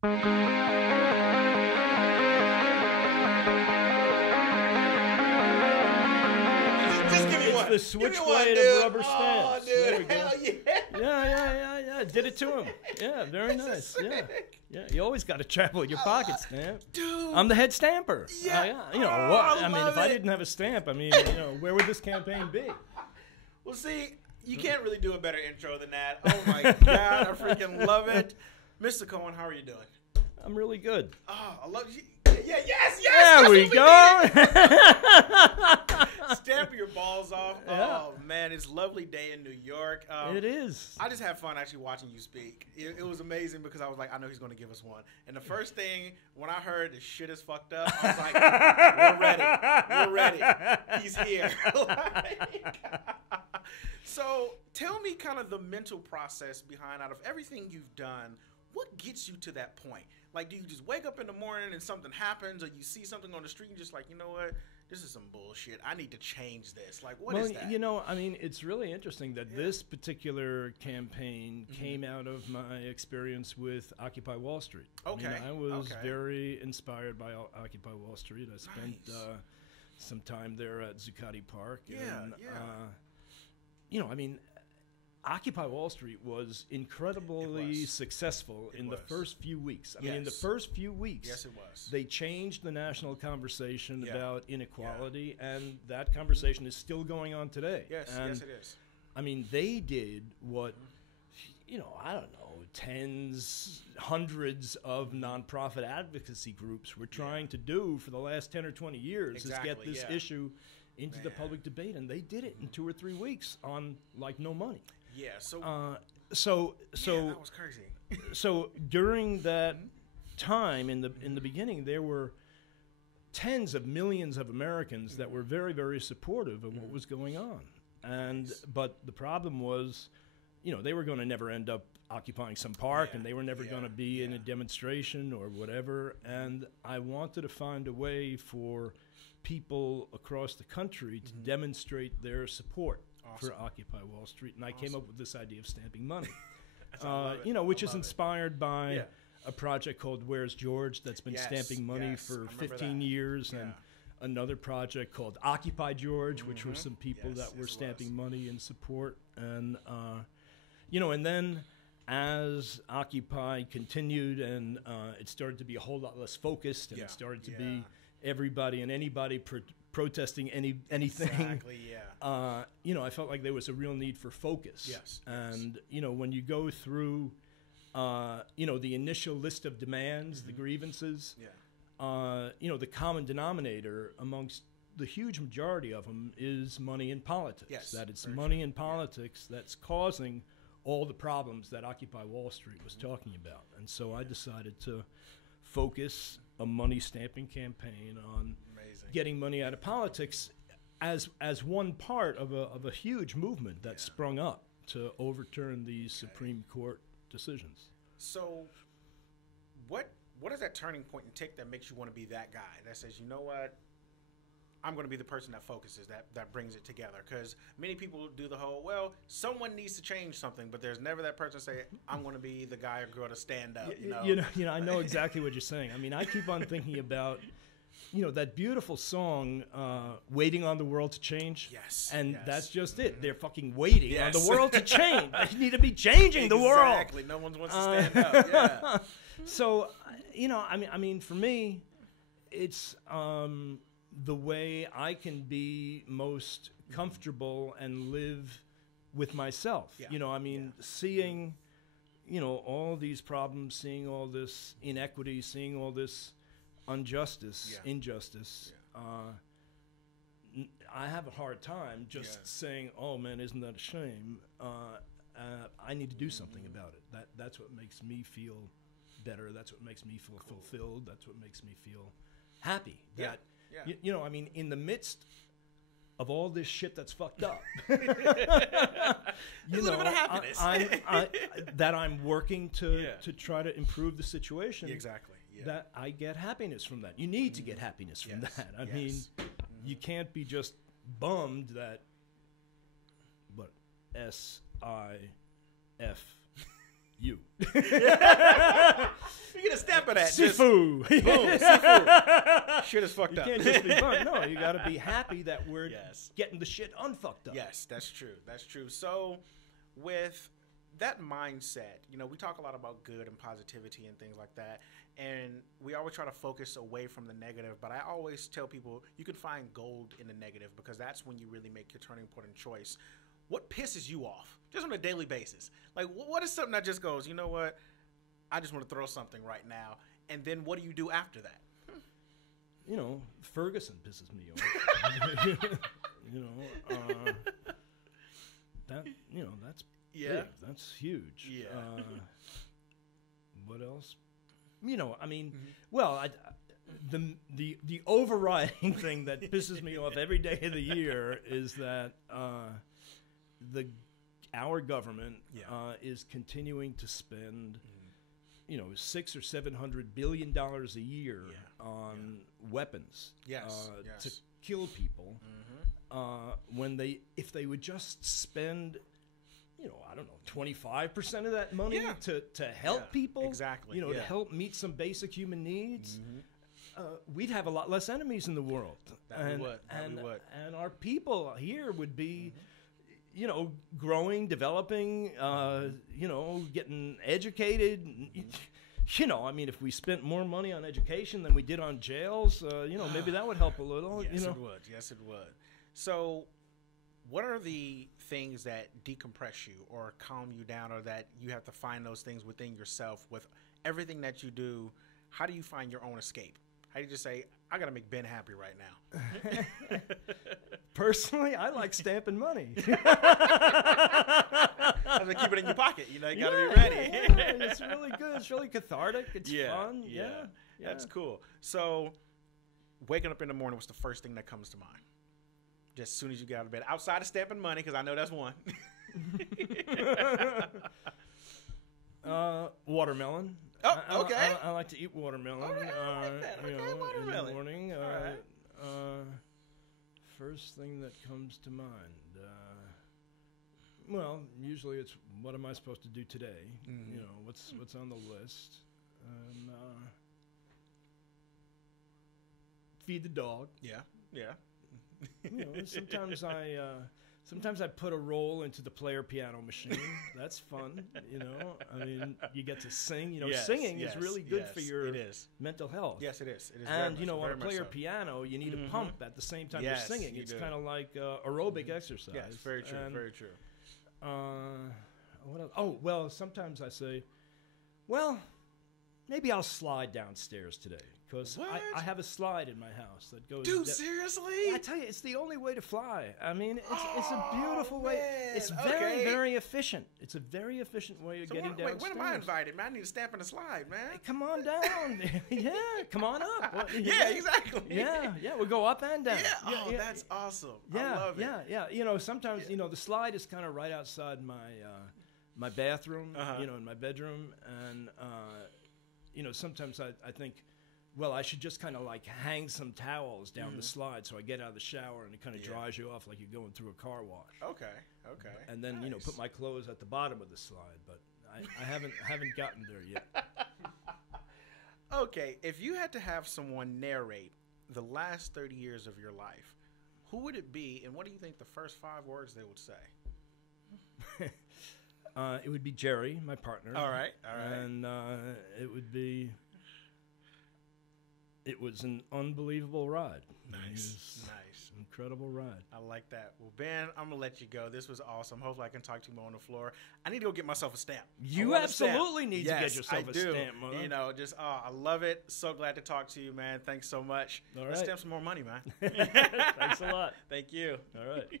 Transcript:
Just give me one. The Give me one, switchblade dude. of rubber Oh, stamps. dude, There we go. hell yeah. Yeah. Did it to him. Yeah, very nice. Yeah. Yeah, you always got to travel with your pocket stamp. Dude. I'm the head stamper. Yeah. You know, Oh, what? I I mean, love if I it. didn't have a stamp, I mean, you know, where would this campaign be? Well, see, you can't really do a better intro than that. Oh, my God. I freaking love it. Mr. Cohen, how are you doing? I'm really good. Oh, I love you. Yeah, yes. There we go. Stamp your balls off. Yeah. Oh, man. It's a lovely day in New York. It is. I just had fun actually watching you speak. It was amazing because I was like, I know he's going to give us one. And the first thing, when I heard the shit is fucked up, I was like, we're ready. He's here. So tell me kind of the mental process behind, out of everything you've done, what gets you to that point? Like, do you just wake up in the morning and something happens, or you see something on the street and you're just like, you know what? This is some bullshit. I need to change this. Like, what is that? You know, I mean, it's really interesting that this particular campaign came out of my experience with Occupy Wall Street. Okay. I mean, I was very inspired by Occupy Wall Street. I spent some time there at Zuccotti Park. And, you know, I mean, Occupy Wall Street was incredibly successful in the first few weeks. I mean, in the first few weeks, Yes, it was. they changed the national conversation about inequality, and that conversation is still going on today. Yes, and, yes, it is. I mean, they did what, you know, I don't know, tens, hundreds of nonprofit advocacy groups were trying to do for the last 10 or 20 years, is get this issue into the public debate, and they did it in 2 or 3 weeks on, like, no money. Yeah, so that was crazy. So during that time, in the beginning, there were tens of millions of Americans that were very, very supportive of what was going on. And but the problem was, you know, they were going to never end up occupying some park, and they were never going to be in a demonstration or whatever. And I wanted to find a way for people across the country to demonstrate their support for Occupy Wall Street, and I came up with this idea of stamping money. You know, which is inspired by a project called Where's George that's been stamping money for 15 years, and another project called Occupy George, which were some people that were stamping money in support. And you know, and then as Occupy continued, and it started to be a whole lot less focused, and it started to be everybody and anybody protesting anything. Exactly, you know, I felt like there was a real need for focus. Yes. And, you know, when you go through, you know, the initial list of demands, the grievances, you know, the common denominator amongst the huge majority of them is money in politics. Yes, that it's money in politics that's causing all the problems that Occupy Wall Street was talking about. And so I decided to focus a money stamping campaign on getting money out of politics as one part of a huge movement that sprung up to overturn these Supreme Court decisions. So what is that turning point and tick that makes you want to be that guy that says, you know what, I'm going to be the person that focuses, that brings it together? Because many people do the whole, well, someone needs to change something, but there's never that person say, I'm going to be the guy or girl to stand up. You know, I know exactly what you're saying. I mean, I keep on thinking about, you know, that beautiful song, Waiting on the World to Change. Yes. And that's just it. They're fucking waiting on the world to change. They need to be changing the world. Exactly. No one wants to stand up. Yeah. So, you know, I mean, for me, it's the way I can be most comfortable and live with myself. Yeah. You know, I mean, seeing, you know, all these problems, seeing all this inequity, seeing all this injustice. I have a hard time just saying, "Oh man, isn't that a shame?" I need to do something about it. That's what makes me feel better. That's what makes me feel fulfilled. That's what makes me feel happy. You know, I mean, in the midst of all this shit that's fucked up, a little bit of happiness. that I'm working to try to improve the situation. Exactly. Yeah. That I get happiness from that. You need to get happiness from that. I mean, you can't be just bummed that, but SIFU. You're gonna stamp top of that, Sifu. Just, boom, Sifu. Shit is fucked You up. can't just be fun. No, you got to be happy that we're getting the shit unfucked up. Yes, that's true. That's true. So, with that mindset, you know, we talk a lot about good and positivity and things like that, and we always try to focus away from the negative, but I always tell people you can find gold in the negative because that's when you really make your turning point and choice. What pisses you off just on a daily basis? Like, what is something that just goes, you know what, I just want to throw something right now, and then what do you do after that? You know, Ferguson pisses me off. You know, that's big. That's huge. Yeah. What else? You know, I mean, well, the overriding thing that pisses me off every day of the year is that our government is continuing to spend, you know, $600 or $700 billion a year on weapons to kill people. When if they would just spend, you know, I don't know, 25% of that money to help people, exactly, you know, to help meet some basic human needs, we'd have a lot less enemies in the world. We would. And our people here would be, you know, growing, developing, you know, getting educated. You know, I mean, if we spent more money on education than we did on jails, you know, maybe that would help a little. Yes, you know? it would. Yes, it would. So, what are the things that decompress you or calm you down, or that you have to find those things within yourself with everything that you do? How do you find your own escape? How do you just say, I got to make Ben happy right now? Personally, I like stamping money. I mean, keep it in your pocket. You know, you got to be ready. It's really good. It's really cathartic. It's fun. Yeah. That's cool. So, waking up in the morning, what's the first thing that comes to mind? Just as soon as you get out of bed, outside of stamping money, because I know that's one. Watermelon. Oh, okay. I like to eat watermelon. All right, I like that. Okay, You know, watermelon. in the morning. All right. First thing that comes to mind. Well, usually it's what am I supposed to do today? You know, what's on the list? And feed the dog. Yeah. You know, sometimes I put a roll into the player piano machine. That's fun. You know, I mean, you get to sing. You know, singing is really good for your mental health. Yes, it is. It is. And you know, on a player piano, you need a pump at the same time you're singing. It's kind of like aerobic exercise. Yes, very true. And, very true. What else? Oh, well, sometimes I say, well, maybe I'll slide downstairs today. Because I have a slide in my house that goes... Dude, seriously? I tell you, it's the only way to fly. I mean, it's a beautiful way. Man. It's very, very efficient. It's a very efficient way of getting downstairs. Wait, when am I invited, man? I need to stamp in a slide, man. Hey, come on down. Yeah, come on up. Well, yeah, exactly. Yeah, we'll go up and down. Yeah, that's awesome. Yeah, I love it. Yeah. You know, sometimes, you know, the slide is kind of right outside my bathroom, you know, in my bedroom. And, you know, sometimes I think... Well, I should just kind of like hang some towels down the slide so I get out of the shower and it kind of dries you off like you're going through a car wash. Okay. And then, you know, put my clothes at the bottom of the slide, but I haven't gotten there yet. Okay, if you had to have someone narrate the last 30 years of your life, who would it be, and what do you think the first 5 words they would say? It would be Jerry, my partner. All right. And it would be... It was an unbelievable ride. Nice. Incredible ride. I like that. Well, Ben, I'm going to let you go. This was awesome. Hopefully I can talk to you more on the floor. I need to go get myself a stamp. You absolutely need to get yourself a stamp, man. You know, just, I love it. So glad to talk to you, man. Thanks so much. All Let's right. stamp some more money, man. Thanks a lot. Thank you. All right.